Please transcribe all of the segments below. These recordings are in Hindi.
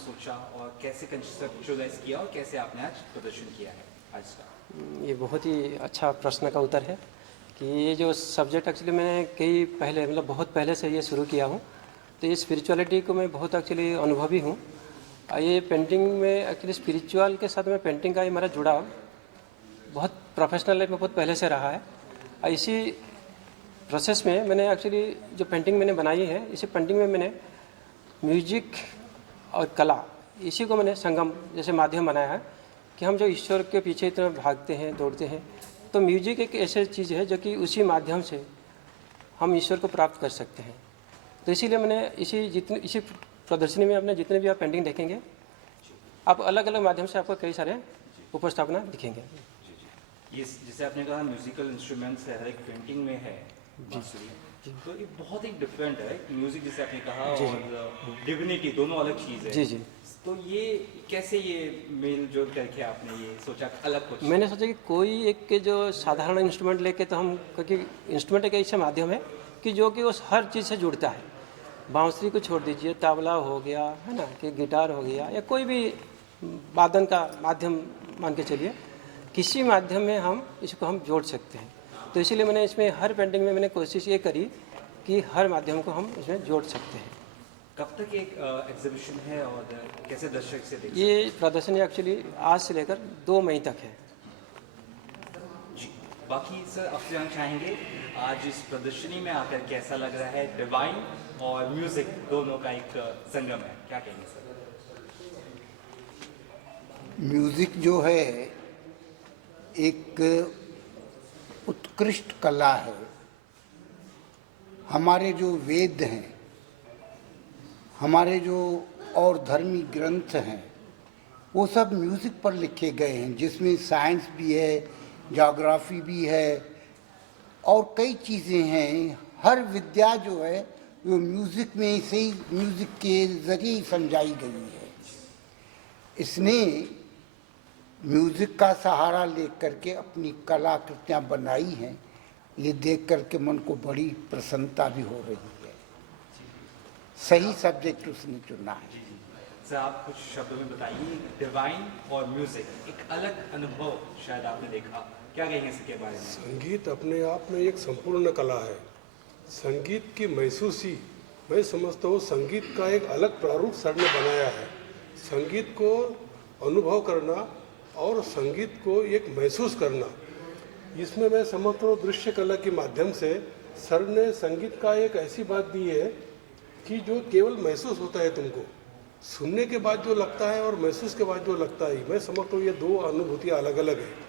सोचा और कैसे कंसेप्चुअलाइज किया और कैसे आपने आज प्रदर्शन किया है आज का? ये बहुत ही अच्छा प्रश्न का उत्तर है कि ये जो सब्जेक्ट एक्चुअली मैंने कई पहले मतलब बहुत पहले से ये शुरू किया हूँ। तो ये स्पिरिचुअलिटी को मैं बहुत एक्चुअली अनुभवी हूँ। ये पेंटिंग में एक्चुअली स्पिरिचुअल के साथ में पेंटिंग का ये मेरा जुड़ाव बहुत प्रोफेशनल लाइफ में बहुत पहले से रहा है। इसी प्रोसेस में मैंने एक्चुअली जो पेंटिंग मैंने बनाई है, इसी पेंटिंग में मैंने म्यूजिक और कला इसी को मैंने संगम जैसे माध्यम बनाया है कि हम जो ईश्वर के पीछे इतना भागते हैं, दौड़ते हैं, तो म्यूजिक एक ऐसी चीज़ है जो कि उसी माध्यम से हम ईश्वर को प्राप्त कर सकते हैं। तो इसीलिए मैंने इसी प्रदर्शनी में अपने जितने भी आप पेंटिंग देखेंगे, आप अलग अलग माध्यम से आपको कई सारे उपस्थापना दिखेंगे। ये जैसे आपने कहा म्यूजिकल इंस्ट्रूमेंट्स है, हर एक पेंटिंग में है बांसुरी, तो ये बहुत ही डिफरेंट है। म्यूजिक जैसे आपने कहा और डिविनिटी दोनों अलग चीज़ है। जी जी। तो ये कैसे ये मेल जोल करके आपने ये सोचा अलग कुछ? मैंने सोचा कि कोई एक जो साधारण इंस्ट्रूमेंट लेके तो हम, क्योंकि इंस्ट्रूमेंट एक ऐसा माध्यम है कि जो कि उस हर चीज़ से जुड़ता है। बांसुरी को छोड़ दीजिए, तबला हो गया है ना, कि गिटार हो गया, या कोई भी वादन का माध्यम मान के चलिए, किसी माध्यम में हम इसको हम जोड़ सकते हैं। तो इसीलिए मैंने इसमें हर पेंटिंग में मैंने कोशिश ये करी कि हर माध्यम को हम इसमें जोड़ सकते हैं। कब तक एक एग्जीबिशन है और कैसे दर्शक से देख? ये प्रदर्शनी एक्चुअली आज से लेकर 2 मई तक है जी। बाकी सर आपसे जानना चाहेंगे आज इस प्रदर्शनी में आकर कैसा लग रहा है? डिवाइन और म्यूजिक दोनों का एक संगम है, क्या कहेंगे सर? म्यूजिक जो है एक उत्कृष्ट कला है। हमारे जो वेद हैं, हमारे जो और धर्मी ग्रंथ हैं, वो सब म्यूज़िक पर लिखे गए हैं, जिसमें साइंस भी है, ज्योग्राफी भी है और कई चीज़ें हैं। हर विद्या जो है वो म्यूज़िक में से ही, म्यूज़िक के ज़रिए ही समझाई गई है। इसने म्यूज़िक का सहारा लेकर के अपनी कलाकृतियाँ बनाई हैं। ये देख करके मन को बड़ी प्रसन्नता भी हो रही है। सही सब्जेक्ट उसने चुना है। सर आप कुछ शब्दों में बताइए, डिवाइन और म्यूजिक एक अलग अनुभव शायद आपने देखा, क्या कहेंगे इसके बारे में? संगीत अपने आप में एक संपूर्ण कला है। संगीत की महसूसी, मैं समझता हूँ संगीत का एक अलग प्रारूप सर ने बनाया है। संगीत को अनुभव करना और संगीत को एक महसूस करना, इसमें मैं समझता हूँ दृश्य कला के माध्यम से सर ने संगीत का एक ऐसी बात दी है कि जो केवल महसूस होता है, तुमको सुनने के बाद जो लगता है और महसूस के बाद जो लगता है, मैं समझता हूँ ये दो अनुभूतियाँ अलग अलग है।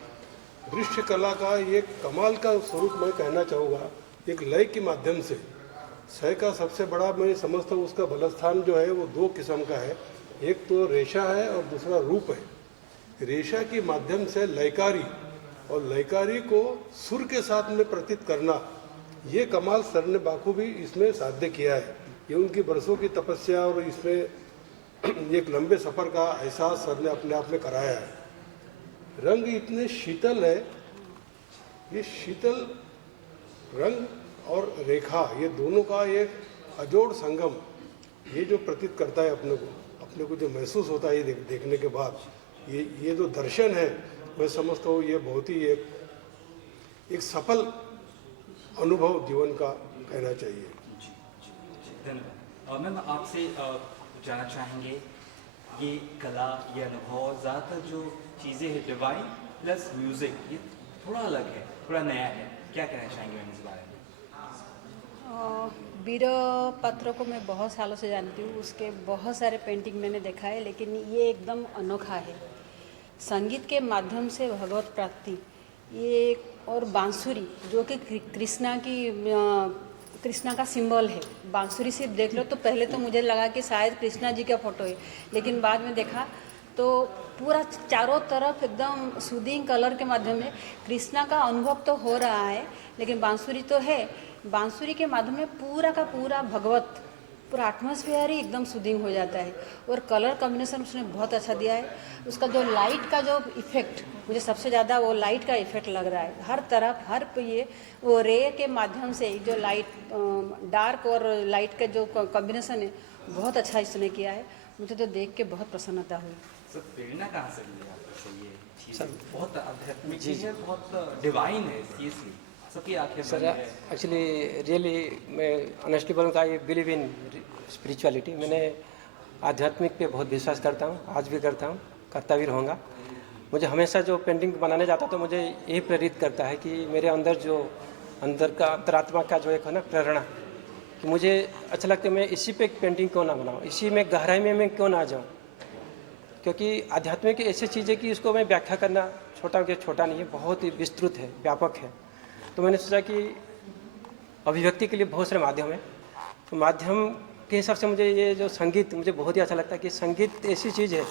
दृश्य कला का एक कमाल का स्वरूप मैं कहना चाहूँगा, एक लय के माध्यम से। सह का सबसे बड़ा मैं समझता हूँ उसका बलस्थान जो है वो 2 किस्म का है, एक तो रेशा है और दूसरा रूप है। रेशा के माध्यम से लयकारी और लयकारी को सुर के साथ में प्रतीत करना, ये कमाल सर ने बाखूबी इसमें साध्य किया है। ये उनकी बरसों की तपस्या और इसमें एक लंबे सफ़र का एहसास सर ने अपने आप में कराया है। रंग इतने शीतल है, ये शीतल रंग और रेखा, ये दोनों का एक अजोड़ संगम, ये जो प्रतीत करता है अपने को जो महसूस होता है ये देखने के बाद, ये जो दर्शन है, मैं समझता हूँ ये बहुत ही एक सफल अनुभव जीवन का कहना चाहिए। जी धन्यवाद। मैम आपसे जानना चाहेंगे, ये कला, ये अनुभव, ज़्यादातर जो चीज़ें हैं डिवाइन प्लस म्यूज़िक, ये थोड़ा अलग है, थोड़ा नया है, क्या कहना चाहेंगे मैम इस बारे में? वीर पात्र को मैं बहुत सालों से जानती हूँ, उसके बहुत सारे पेंटिंग मैंने देखा है, लेकिन ये एकदम अनोखा है। संगीत के माध्यम से भगवत प्राप्ति, ये और बांसुरी जो कि कृष्णा का सिंबल है। बांसुरी सिर्फ देख लो तो पहले तो मुझे लगा कि शायद कृष्णा जी का फोटो है, लेकिन बाद में देखा तो पूरा चारों तरफ एकदम सूदिंग कलर के माध्यम में कृष्णा का अनुभव तो हो रहा है, लेकिन बांसुरी तो है। बांसुरी के माध्यम में पूरा का पूरा भगवत, पूरा एटमॉस्फेयर ही एकदम सूदिंग हो जाता है। और कलर कॉम्बिनेशन उसने बहुत अच्छा दिया है। उसका जो लाइट का जो इफ़ेक्ट, मुझे सबसे ज़्यादा वो लाइट का इफ़ेक्ट लग रहा है। हर तरफ हर ये वो रे के माध्यम से जो लाइट, डार्क और लाइट का जो कॉम्बिनेशन है, बहुत अच्छा इसने किया है। मुझे तो देख के बहुत प्रसन्नता हुई। सर प्रेरणा कहाँ से मिली आपको? सर ये चीज़ बहुत आध्यात्मिक चीज़ है, बहुत डिवाइन है, सीरियसली सबकी आंखें सर बंद है। एक्चुअली रियली मैं ऑनेस्टली बोलूँगा, आई बिलीव इन स्पिरिचुअलिटी। मैंने आध्यात्मिक पे बहुत विश्वास करता हूँ, आज भी करता हूँ, करता भी रहूँगा। मुझे हमेशा जो पेंटिंग बनाने जाता तो मुझे यही प्रेरित करता है कि मेरे अंदर जो अंदर का अंतरात्मा का जो एक है ना प्रेरणा, कि मुझे अच्छा लगता है मैं इसी पे एक पेंटिंग क्यों ना बनाऊँ, इसी में गहराई में मैं क्यों ना जाऊँ। क्योंकि आध्यात्मिक ऐसी चीज़ है कि उसको मैं व्याख्या करना छोटा नहीं है, बहुत ही विस्तृत है, व्यापक है। तो मैंने सोचा कि अभिव्यक्ति के लिए बहुत सारे माध्यम हैं, तो माध्यम के हिसाब से मुझे ये जो संगीत मुझे बहुत ही अच्छा लगता है कि संगीत ऐसी चीज़ है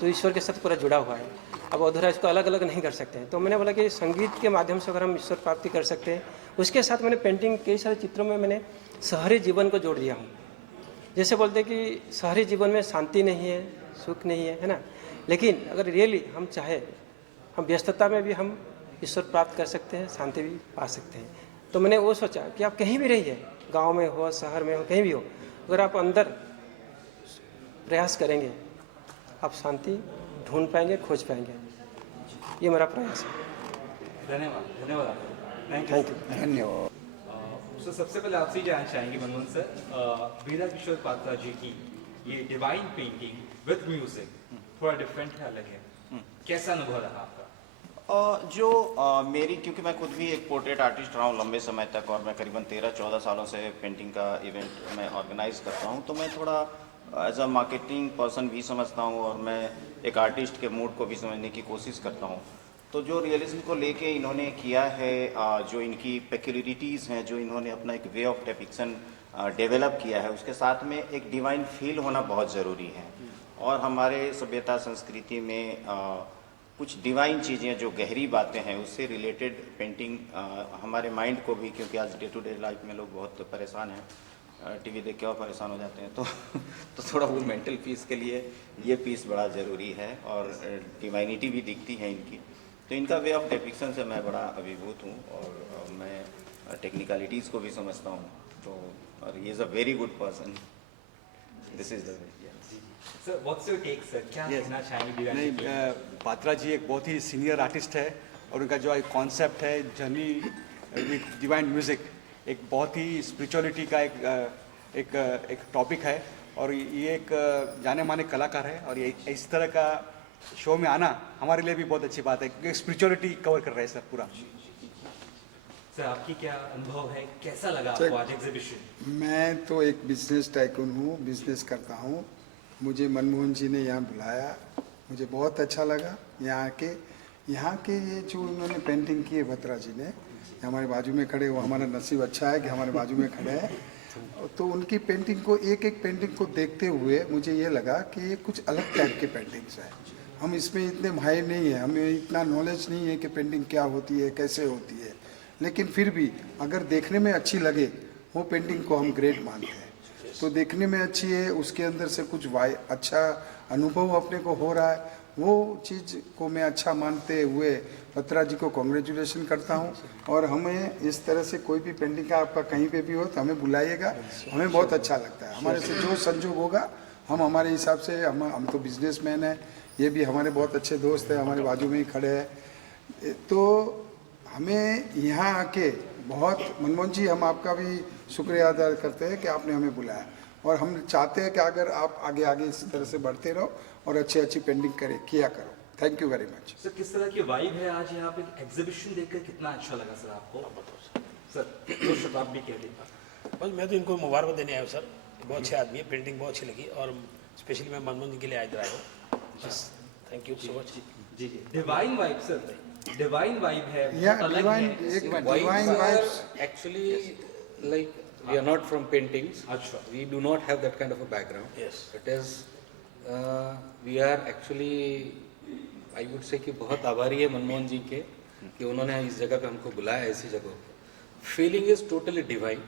जो ईश्वर के साथ पूरा जुड़ा हुआ है। अब अधूरा इसको अलग अलग नहीं कर सकते हैं, तो मैंने बोला कि संगीत के माध्यम से अगर हम ईश्वर प्राप्ति कर सकते हैं। उसके साथ मैंने पेंटिंग कई सारे चित्रों में मैंने शहरी जीवन को जोड़ दिया हूँ। जैसे बोलते हैं कि शहरी जीवन में शांति नहीं है, सुख नहीं है ना, लेकिन अगर रियली हम चाहे, हम व्यस्तता में भी हम ईश्वर प्राप्त कर सकते हैं, शांति भी पा सकते हैं। तो मैंने वो सोचा कि आप कहीं भी रहिए, गांव में हो, शहर में हो, कहीं भी हो, अगर आप अंदर प्रयास करेंगे आप शांति ढूंढ पाएंगे, खोज पाएंगे। ये मेरा प्रयास है। धन्यवाद आपको, थैंक यू। धन्यवाद। सो सबसे पहले आपसे ही जानना चाहेंगे मनमोहन सर, वीरा किशोर पात्रा जी की ये डिवाइन पेंटिंग विद म्यूजिक थोड़ा डिफरेंट है, अलग है, कैसा अनुभव रहा आपका? मेरी, क्योंकि मैं खुद भी एक पोर्ट्रेट आर्टिस्ट रहा हूँ लंबे समय तक, और मैं करीबन 13-14 सालों से पेंटिंग का इवेंट मैं ऑर्गेनाइज करता हूँ, तो मैं थोड़ा एज अ मार्केटिंग पर्सन भी समझता हूँ और मैं एक आर्टिस्ट के मूड को भी समझने की कोशिश करता हूँ। तो जो रियलिज्म को लेके इन्होंने किया है, जो इनकी पेक्युलरिटीज़ हैं, जो इन्होंने अपना एक वे ऑफ डिपिक्शन डेवलप किया है, उसके साथ में एक डिवाइन फील होना बहुत ज़रूरी है। और हमारे सभ्यता संस्कृति में कुछ डिवाइन चीज़ें, जो गहरी बातें हैं, उससे रिलेटेड पेंटिंग हमारे माइंड को भी, क्योंकि आज डे टू डे लाइफ में लोग बहुत परेशान हैं, टीवी देख के और परेशान हो जाते हैं, तो थोड़ा वो मेंटल पीस के लिए ये पीस बड़ा ज़रूरी है, और डिवाइनिटी भी दिखती है इनकी। तो इनका वे ऑफ डिपिक्शन से मैं बड़ा अभिभूत हूँ, और मैं टेक्निकलिटीज़ को भी समझता हूँ। तो और he is a very good person, this is the way. Sir what's your take sir, क्या कहना चाहेंगे? नहीं, पात्रा जी एक बहुत ही सीनियर आर्टिस्ट है, और उनका जो एक कॉन्सेप्ट है जर्नी विद डिवाइन म्यूज़िक, एक बहुत ही स्पिरिचुअलिटी का एक टॉपिक है, और ये एक जाने माने कलाकार है, और ये इस तरह का शो में आना हमारे लिए भी बहुत अच्छी बात है, क्योंकि स्पिरिचुअलिटी कवर कर रहे हैं सर पूरा। सर आपकी क्या अनुभव है, कैसा लगा आपको आज एग्जीबिशन? मैं तो एक बिजनेस टाइकून हूँ, बिजनेस करता हूँ। मुझे मनमोहन जी ने यहाँ बुलाया, मुझे बहुत अच्छा लगा। यहाँ के ये जो उन्होंने पेंटिंग की है बत्रा जी ने, हमारे बाजू में खड़े, वो हमारा नसीब अच्छा है कि हमारे बाजू में खड़े हैं। तो उनकी पेंटिंग को, एक पेंटिंग को देखते हुए मुझे ये लगा कि ये कुछ अलग टाइप के पेंटिंग्स है। हम इसमें इतने माहिर नहीं है, हमें इतना नॉलेज नहीं है कि पेंटिंग क्या होती है, कैसे होती है, लेकिन फिर भी अगर देखने में अच्छी लगे, वो पेंटिंग को हम ग्रेट मानते हैं। तो देखने में अच्छी है, उसके अंदर से कुछ अच्छा अनुभव अपने को हो रहा है, वो चीज़ को मैं अच्छा मानते हुए बत्रा जी को कॉन्ग्रेचुलेशन करता हूँ। और हमें इस तरह से कोई भी पेंटिंग का आपका कहीं पे भी हो तो हमें बुलाइएगा, हमें बहुत अच्छा लगता है। हमारे से जो संजोग होगा हम हमारे हिसाब से, हम तो बिजनेसमैन हैं, ये भी हमारे बहुत अच्छे दोस्त हैं, हमारे बाजू में ही खड़े हैं। तो हमें यहाँ आके बहुत, मनमोहन जी हम आपका भी शुक्रिया अदा करते हैं कि आपने हमें बुलाया, और हम चाहते हैं कि अगर आप आगे इसी तरह से बढ़ते रहो और अच्छी पेंटिंग किया करो। Thank you very much. Sir किस तरह की वाइब है आज यहाँ पे? एग्जीबिशन देखकर कितना अच्छा लगा सर आपको? सर तो शताब्दी कह देगा। बस मैं तो इनको मुबारक देने आया हूँ सर, बहुत अच्छे आदमी है, पेंटिंग बहुत अच्छी लगी, और स्पेशली मैं मनमोहन जी के लिए इधर आया हूँ। Thank you so much. जी divine vibe sir, divine vibe है, Yeah, अलग divine, है। divine vibes. Actually, like we are not from paintings. Achha. We do not have that kind of a background. Yes. It is, we are actually, I would say कि बहुत आभारी है मनमोहन जी के कि उन्होंने इस जगह पे हमको बुलाया, ऐसी जगह पे। Feeling is totally divine.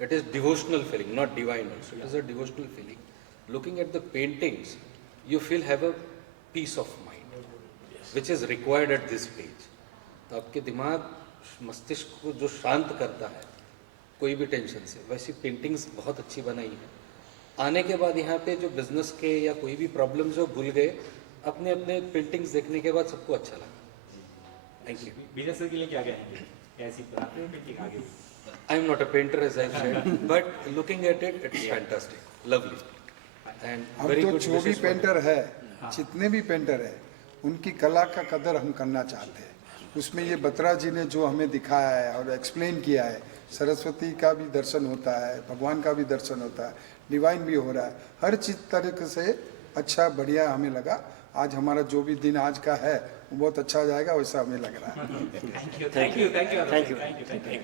It is devotional feeling, not divine also. It is a devotional feeling. Looking at the paintings, you feel have a peace of mind, which is required at this stage. तो आपके दिमाग, मस्तिष्क को जो शांत करता है कोई भी टेंशन से, वैसी पेंटिंग्स बहुत अच्छी बनाई है। आने के बाद यहाँ पे जो बिजनेस के या कोई भी प्रॉब्लम जो भूल गए, अपने अपने पेंटिंग्स देखने के बाद सबको अच्छा लगा। Thank you. बिजनेस के लिए क्या कहेंगे, कैसी बनाते हैं पेंटिंग आगे? I am not a painter as I said, but looking at it, it's fantastic, lovely, and हम very तो good जो भी wishes for पेंटर है, जितने भी पेंटर है, उनकी कला का कदर हम करना चाहते हैं। उसमें ये बत्रा जी ने जो हमें दिखाया है और एक्सप्लेन किया है, सरस्वती का भी दर्शन होता है, भगवान का भी दर्शन होता है, डिवाइन भी हो रहा है, हर चीज तरीके से अच्छा बढ़िया हमें लगा। आज हमारा जो भी दिन आज का है वो बहुत अच्छा जाएगा, वैसा हमें लग रहा है। Thank you, thank you, thank you, thank you, thank you.